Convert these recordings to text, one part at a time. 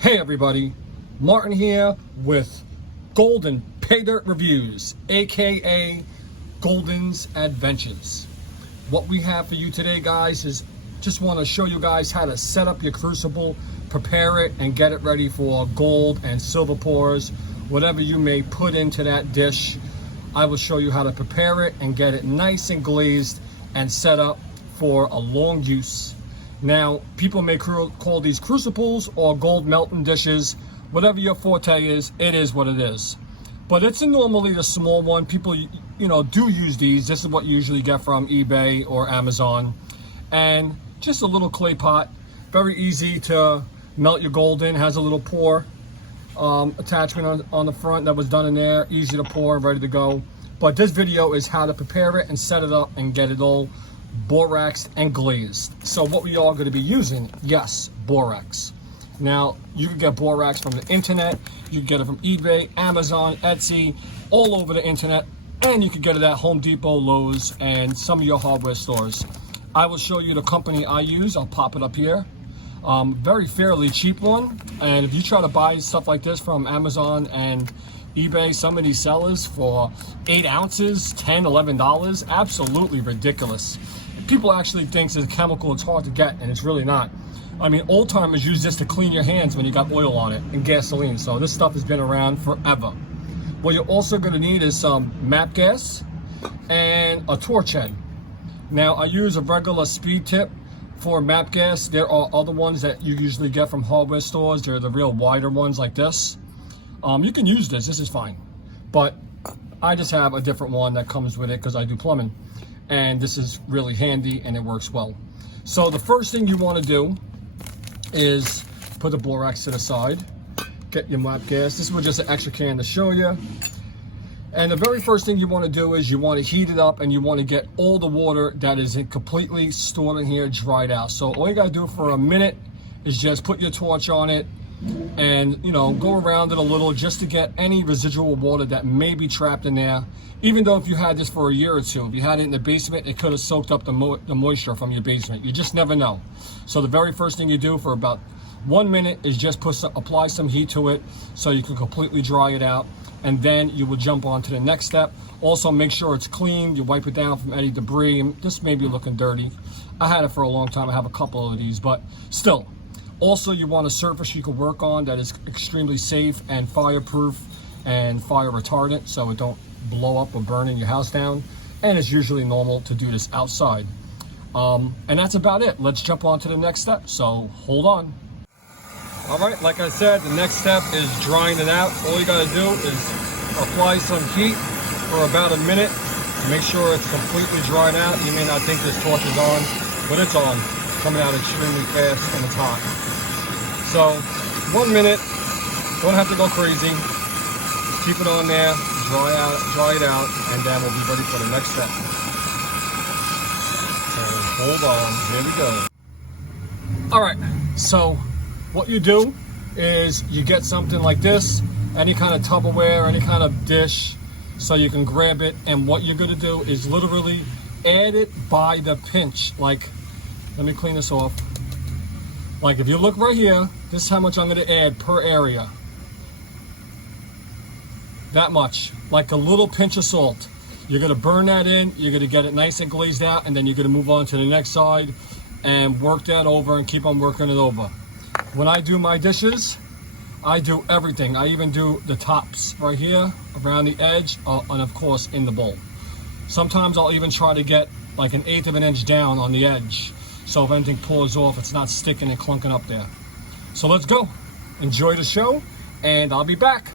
Hey everybody, Martin here with Golden Pay Dirt Reviews, aka Golden's Adventures. What we have for you today, guys, is just want to show you guys how to set up your crucible, prepare it, and get it ready for gold and silver pours, whatever you may put into that dish. I will show you how to prepare it and get it nice and glazed and set up for a long use. Now, people may call these crucibles or gold melting dishes. Whatever your forte is, it is what it is. But it's normally the small one. People, do use these. This is what you usually get from eBay or Amazon. And just a little clay pot. Very easy to melt your gold in. Has a little pour attachment on the front that was done in there. Easy to pour, ready to go. But this video is how to prepare it and set it up and get it all boraxed and glazed. So what we are going to be using, yes, borax. Now, you can get borax from the internet. You can get it from eBay, Amazon, Etsy, all over the internet. And you can get it at Home Depot, Lowe's, and some of your hardware stores. I will show you the company I use. I'll pop it up here. Very fairly cheap one. And if you try to buy stuff like this from Amazon and eBay, some of these sellers for 8 ounces, $10, $11, absolutely ridiculous. People actually think it's a chemical, it's hard to get, and it's really not. I mean, old timers use this to clean your hands when you got oil on it and gasoline. So this stuff has been around forever. What you're also going to need is some MAPP gas and a torch head. Now, I use a regular speed tip for MAPP gas. There are other ones that you usually get from hardware stores. They're the real wider ones like this. You can use this is fine. But I just have a different one that comes with it because I do plumbing. And this is really handy and it works well. So the first thing you want to do is put the borax to the side. Get your MAPP gas. This was just an extra can to show you. And the very first thing you want to do is you want to heat it up and you want to get all the water that is completely stored in here dried out. So all you got to do for a minute is just put your torch on it and go around it a little just to get any residual water that may be trapped in there. Even though if you had this for a year or two, if you had it in the basement, it could have soaked up the moisture from your basement. You just never know. So the very first thing you do for about 1 minute is just apply some heat to it so you can completely dry it out, and then you will jump on to the next step. Also make sure it's clean. You wipe it down from any debris. This may be looking dirty. I had it for a long time. I have a couple of these, but still. Also, you want a surface you can work on that is extremely safe and fireproof and fire retardant so it don't blow up or burn in your house down. And it's usually normal to do this outside. And that's about it. Let's jump on to the next step. So hold on. All right, like I said, the next step is drying it out. All you gotta do is apply some heat for about a minute. Make sure it's completely dried out. You may not think this torch is on, but it's on. Coming out extremely fast and it's hot. So 1 minute, don't have to go crazy. Just keep it on there, dry it out, and then we'll be ready for the next step. And hold on, here we go. All right, so what you do is you get something like this, any kind of Tupperware, any kind of dish, so you can grab it, and what you're gonna do is literally add it by the pinch. Like, let me clean this off. Like if you look right here, this is how much I'm gonna add per area. That much, like a little pinch of salt. You're gonna burn that in, you're gonna get it nice and glazed out, and then you're gonna move on to the next side and work that over and keep on working it over. When I do my dishes, I do everything. I even do the tops right here, around the edge, and of course in the bowl. Sometimes I'll even try to get like 1/8 of an inch down on the edge. So if anything pours off, it's not sticking and clunking up there. So let's go. Enjoy the show, and I'll be back.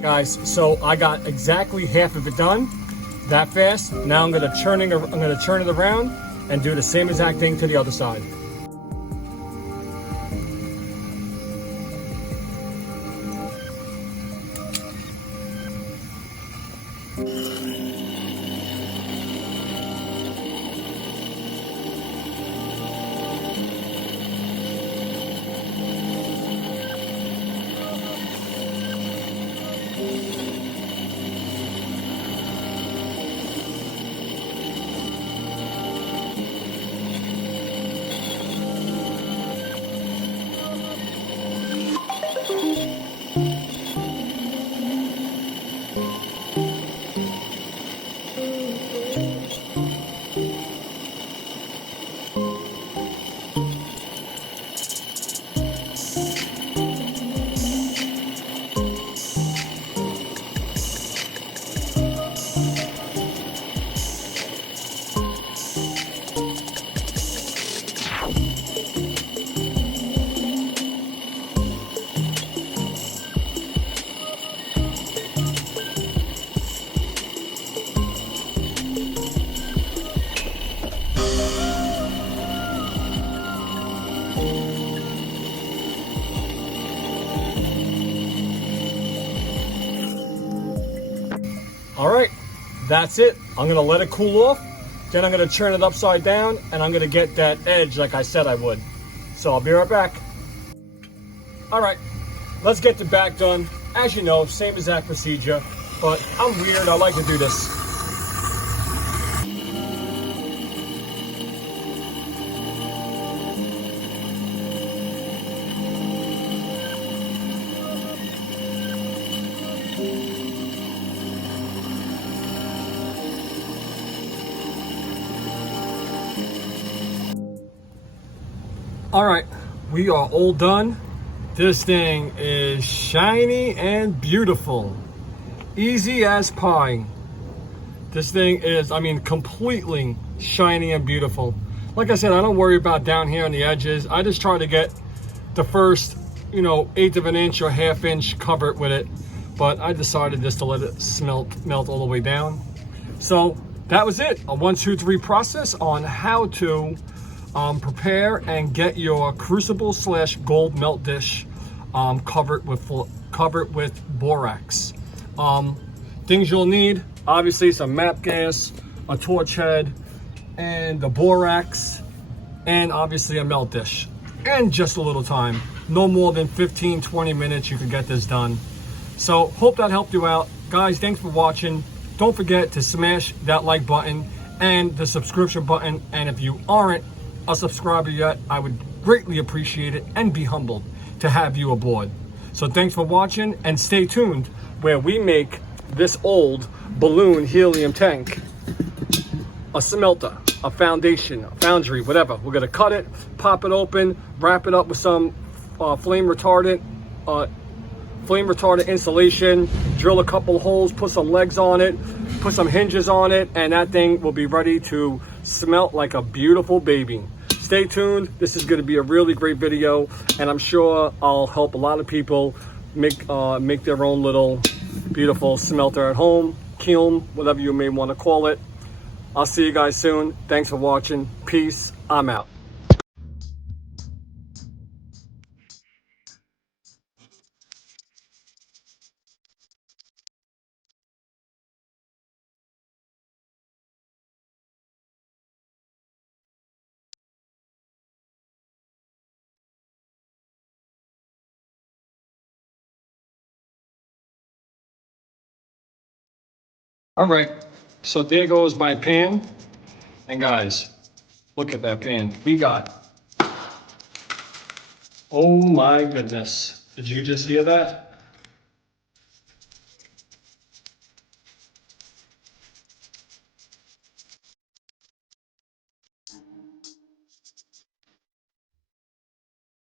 Guys, so I got exactly half of it done that fast. Now I'm gonna turn it around and do the same exact thing to the other side. All right, that's it. I'm gonna let it cool off. Then I'm gonna turn it upside down and I'm gonna get that edge like I said I would. So I'll be right back. All right, let's get the back done. As you know, same exact procedure, but I'm weird, I like to do this. All right, we are all done. This thing is shiny and beautiful. Easy as pie. This thing is, I mean, completely shiny and beautiful. Like I said, I don't worry about down here on the edges. I just try to get the first, you know, eighth of an inch or half inch covered with it. But I decided just to let it melt all the way down. So that was it. A 1, 2, 3 process on how to prepare and get your crucible / gold melt dish covered with borax. Things you'll need, obviously some MAPP gas, a torch head, and the borax, and obviously a melt dish, and just a little time. No more than 15-20 minutes, you can get this done. So hope that helped you out. Guys, thanks for watching. Don't forget to smash that like button and the subscription button. And if you aren't a subscriber yet, I would greatly appreciate it and be humbled to have you aboard. So thanks for watching and stay tuned where we make this old balloon helium tank a smelter, a foundation, a foundry, whatever. We're gonna cut it, pop it open, wrap it up with some flame retardant insulation, drill a couple holes, put some legs on it, put some hinges on it, and that thing will be ready to smelt like a beautiful baby. Stay tuned. This is going to be a really great video, and I'm sure I'll help a lot of people make their own little beautiful smelter at home, kiln, whatever you may want to call it. I'll see you guys soon. Thanks for watching. Peace. I'm out. All right, so there goes my pan. And guys, look at that pan. We got, oh my goodness. Did you just hear that?